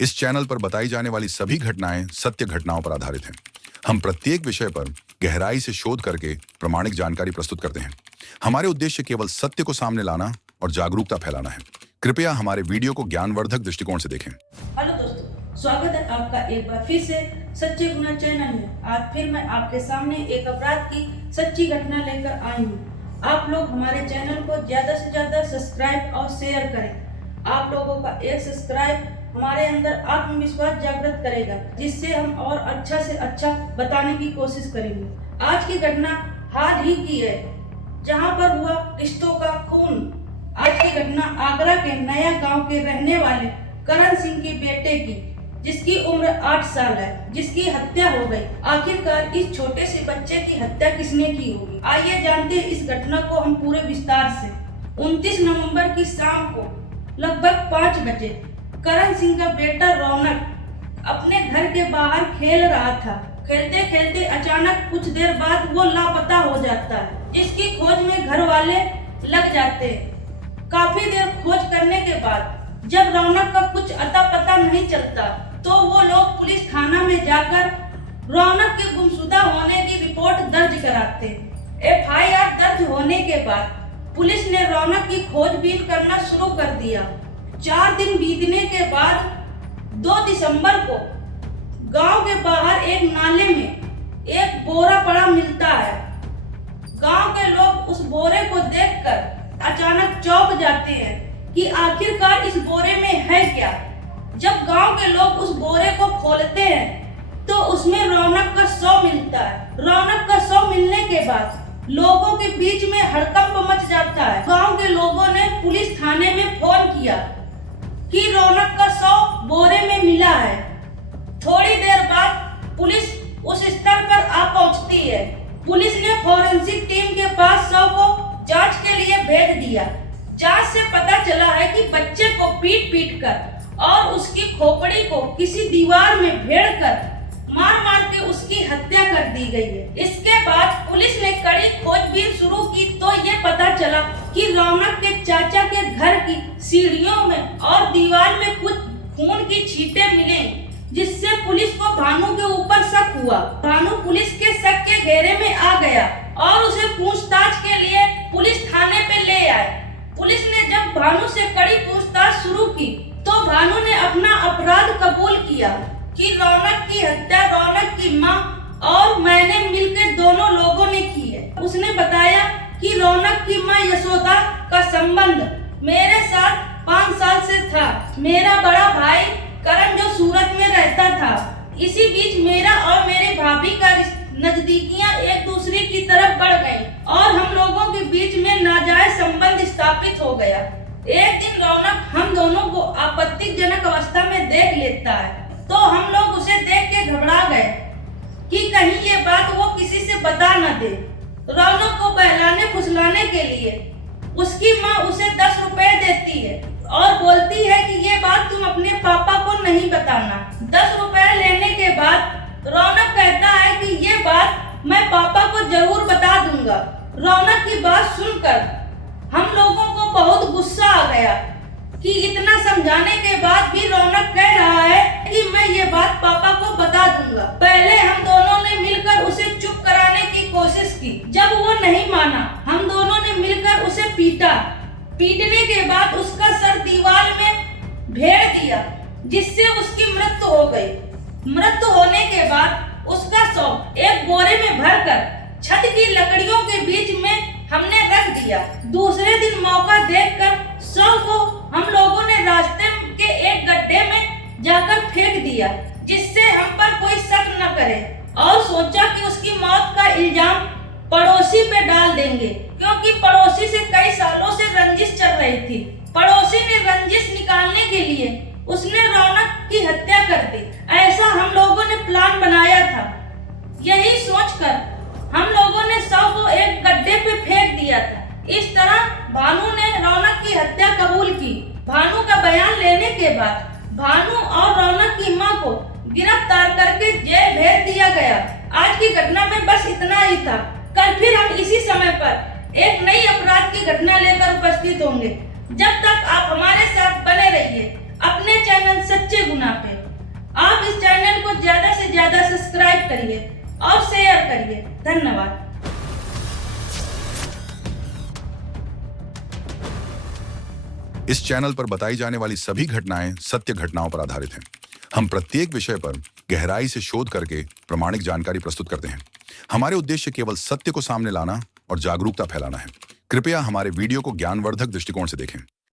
इस चैनल पर बताई जाने वाली सभी घटनाएं सत्य घटनाओं पर आधारित हैं। हम प्रत्येक विषय पर गहराई से शोध करके प्रामाणिक जानकारी प्रस्तुत करते हैं। हमारे उद्देश्य केवल सत्य को सामने लाना और जागरूकता फैलाना है। कृपया हमारे वीडियो को ज्ञानवर्धक दृष्टिकोण से देखें। हेलो दोस्तों, स्वागत है आपका एक बार फिर से सच्चे गुना चैनल में। आज फिर मैं आपके सामने एक अपराध की सच्ची घटना लेकर आई हूँ। आप लोग हमारे चैनल को ज्यादा से ज्यादा सब्सक्राइब और शेयर करें। आप लोगों का एक सब्सक्राइब हमारे अंदर आत्मविश्वास जागृत करेगा, जिससे हम और अच्छा से अच्छा बताने की कोशिश करेंगे। आज की घटना हाल ही की है, जहाँ पर हुआ रिश्तों का खून। आज की घटना आगरा के नया गांव के रहने वाले करण सिंह के बेटे की, जिसकी उम्र 8 साल है, जिसकी हत्या हो गई। आखिरकार इस छोटे से बच्चे की हत्या किसने की होगी? आइए जानते हैं इस घटना को हम पूरे विस्तार से। 29 नवंबर की शाम को लगभग 5 बजे करण सिंह का बेटा रौनक अपने घर के बाहर खेल रहा था। खेलते खेलते अचानक कुछ देर बाद वो लापता हो जाता है, जिसकी खोज में घर वाले लग जाते हैं। काफी देर खोज करने के बाद जब रौनक का कुछ अता पता नहीं चलता, तो वो लोग पुलिस थाना में जाकर रौनक के गुमशुदा होने की रिपोर्ट दर्ज कराते हैं। FIR दर्ज होने के बाद पुलिस ने रौनक की खोजबीन करना शुरू कर दिया। 4 दिन बीतने के बाद 2 दिसंबर को गांव के बाहर एक नाले में एक बोरा पड़ा मिलता है। गांव के लोग उस बोरे को देखकर अचानक चौंक जाते हैं कि आखिरकार इस बोरे में है क्या। जब गांव के लोग उस बोरे को खोलते हैं तो उसमें रौनक का शव मिलता है। रौनक का शव मिलने के बाद लोगों के बीच में हड़कंप मच जाता है। गांव के लोगों ने पुलिस थाने में फोन किया कि रौनक का शव बोरे में मिला है। थोड़ी देर बाद पुलिस उस स्थल पर आ पहुंचती है। पुलिस ने फॉरेंसिक टीम के पास शव को जांच के लिए भेज दिया। जांच से पता चला है कि बच्चे को पीट पीट कर और उसकी खोपड़ी को किसी दीवार में भेड़ कर मार मार के उसकी हत्या कर दी गई है। इसके बाद पुलिस ने कड़ी खोजबीन शुरू की तो ये पता चला कि रौनक के चाचा के घर की सीढ़ियों में और दीवार में कुछ खून की छींटे मिले, जिससे पुलिस को भानु के ऊपर शक हुआ। भानु पुलिस के शक के घेरे में आ गया और उसे पूछताछ के लिए पुलिस थाने पे ले आए। पुलिस ने जब भानु से कड़ी पूछताछ शुरू की तो भानु ने अपना अपराध कबूल किया कि रौनक की हत्या रौनक की माँ और मैंने मिलकर दोनों लोगों ने की है। उसने बताया कि रौनक की माँ यशोदा का संबंध मेरे साथ 5 साल से था। मेरा बड़ा भाई करण जो सूरत में रहता था। इसी बीच मेरा और मेरे भाभी का नजदीकियां एक दूसरे की तरफ बढ़ गई और हम लोगों के बीच में नाजायज संबंध स्थापित हो गया। एक दिन रौनक हम दोनों को आपत्तिजनक अवस्था में देख लेता है, तो हम लोग उसे देख के घबरा गए कि कहीं ये बात वो किसी से बता न दे। रौनक को बहलाने फुसलाने के लिए उसकी माँ उसे 10 रुपए देती है और बोलती है कि ये बात तुम अपने पापा को नहीं बताना। 10 रुपए लेने के बाद रौनक कहता है कि ये बात मैं पापा को जरूर बता दूंगा। रौनक की बात सुनकर हम लोगों को बहुत गुस्सा आ गया कि इतना समझाने के बाद भी रौनक कह रहा है कि मैं ये बात पापा को बता दूंगा। पहले हम दोनों ने मिलकर उसे चुप कराने की कोशिश की। जब वो नहीं माना, हम दोनों ने मिलकर उसे पीटा। पीटने के बाद उसका सर दीवार में भेड़ दिया, जिससे उसकी मृत्यु हो गई। मृत्यु होने के बाद उसका शव एक बोरे में भरकर छत की लकड़ियों के बीच में हमने रख दिया। दूसरे दिन मौका देखकर शव को हम लोगों ने रास्ते के एक गड्ढे में जाकर फेंक दिया, जिससे हम पर कोई शक न करे, और सोचा कि उसकी मौत का इल्जाम पड़ोसी पे डाल देंगे, क्योंकि पड़ोसी से कई सालों से रंजिश चल रही थी। पड़ोसी ने रंजिश निकालने के लिए उसने रौनक की हत्या कर दी। ऐसा हम लोगों ने प्लान बनाया था। यही सोचकर हम लोगों ने शव को एक गड्ढे पे फेंक दिया था। इस तरह भानु ने रौनक की हत्या कबूल की। भानु का बयान लेने के बाद भानु और रौनक की मां को गिरफ्तार करके जेल भेज दिया गया। आज की घटना में बस इतना ही था। कल फिर हम इसी समय पर एक नई अपराध की घटना लेकर उपस्थित होंगे। जब तक आप हमारे साथ बने रहिए। अपने चैनल चैनल सच्चे गुना पे। आप इस चैनल को ज्यादा से ज्यादा सब्सक्राइब करिए और शेयर करिए। धन्यवाद। इस चैनल पर बताई जाने वाली सभी घटनाएं सत्य घटनाओं पर आधारित हैं। हम प्रत्येक विषय पर गहराई से शोध करके प्रामाणिक जानकारी प्रस्तुत करते हैं। हमारे उद्देश्य केवल सत्य को सामने लाना और जागरूकता फैलाना है। कृपया हमारे वीडियो को ज्ञानवर्धक दृष्टिकोण से देखें।